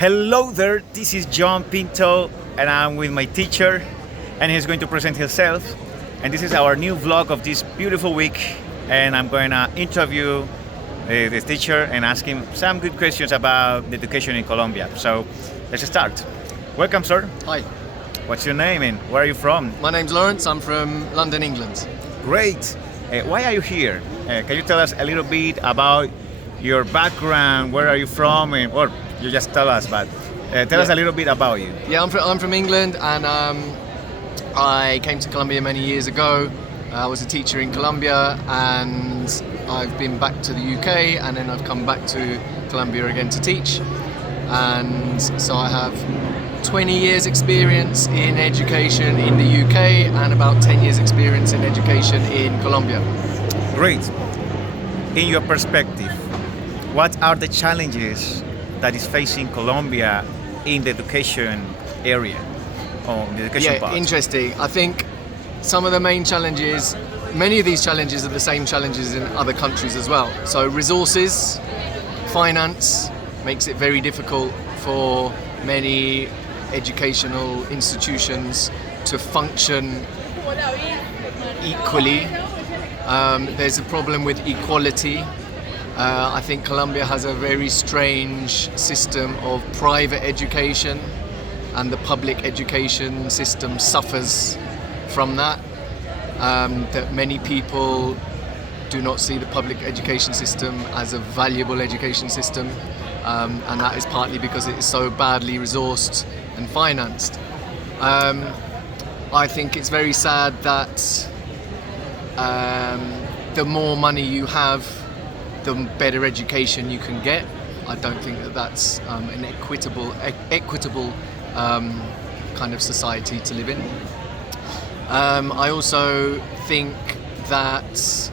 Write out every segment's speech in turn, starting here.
Hello there, this is John Pinto, and I'm with my teacher, and he's going to present himself. And this is our new vlog of this beautiful week, and I'm going to interview the teacher and ask him some good questions about the education in Colombia. So let's start. Welcome, sir. Hi, What's your name and where are you from? my name's Lawrence. I'm from London, England. Great. Why are you here? Can you tell us a little bit about your background? Where are you from? Or you just tell us, but tell us a little bit about you. Yeah, I'm from England, and I came to Colombia many years ago. I was a teacher in Colombia, and I've been back to the UK, and then I've come back to Colombia again to teach. And so I have 20 years experience in education in the UK and about 10 years experience in education in Colombia. Great. In your perspective, what are the challenges that is facing Colombia in the education area, or the education part? Interesting. I think some of the main challenges, many of these challenges are the same challenges in other countries as well. So resources, finance makes it very difficult for many educational institutions to function equally. There's a problem with equality. I think Colombia has a very strange system of private education, and the public education system suffers from that. That many people do not see the public education system as a valuable education system, and that is partly because it is so badly resourced and financed. I think it's very sad that the more money you have, the better education you can get. I don't think that that's an equitable kind of society to live in. I also think that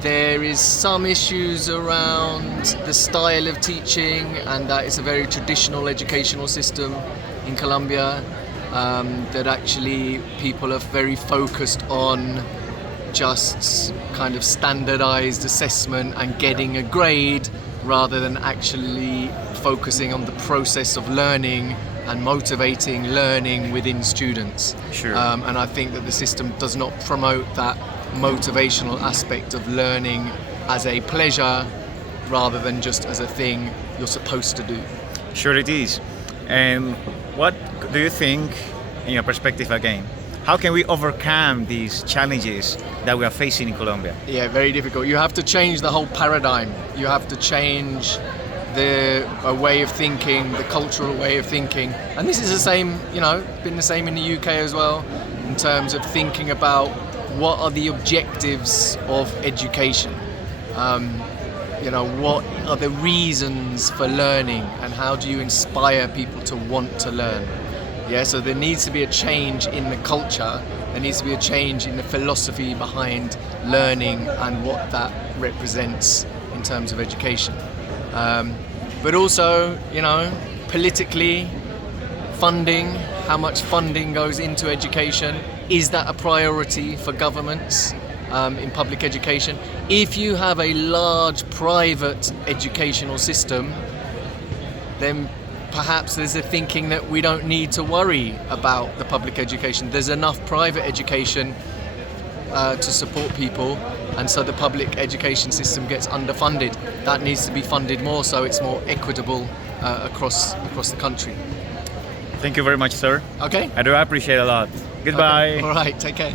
there is some issues around the style of teaching, and that it's a very traditional educational system in Colombia, that actually people are very focused on just kind of standardized assessment and getting a grade, rather than actually focusing on the process of learning and motivating learning within students. Sure. And I think that the system does not promote that motivational aspect of learning as a pleasure, rather than just as a thing you're supposed to do. Sure it is. And what do you think, in your perspective again, how can we overcome these challenges that we are facing in Colombia? Yeah, very difficult. You have to change the whole paradigm. You have to change a way of thinking, the cultural way of thinking. And this is the same, been the same in the UK as well, in terms of thinking about what are the objectives of education. What are the reasons for learning, and how do you inspire people to want to learn? Yeah, so there needs to be a change in the culture. There needs to be a change in the philosophy behind learning and what that represents in terms of education. But also, politically, funding, how much funding goes into education. Is that a priority for governments in public education? If you have a large private educational system, then perhaps there's a thinking that we don't need to worry about the public education. There's enough private education to support people, and so the public education system gets underfunded. That needs to be funded more, so it's more equitable across the country. Thank you very much, sir. Okay? I do appreciate a lot. Goodbye. Okay. All right, take care.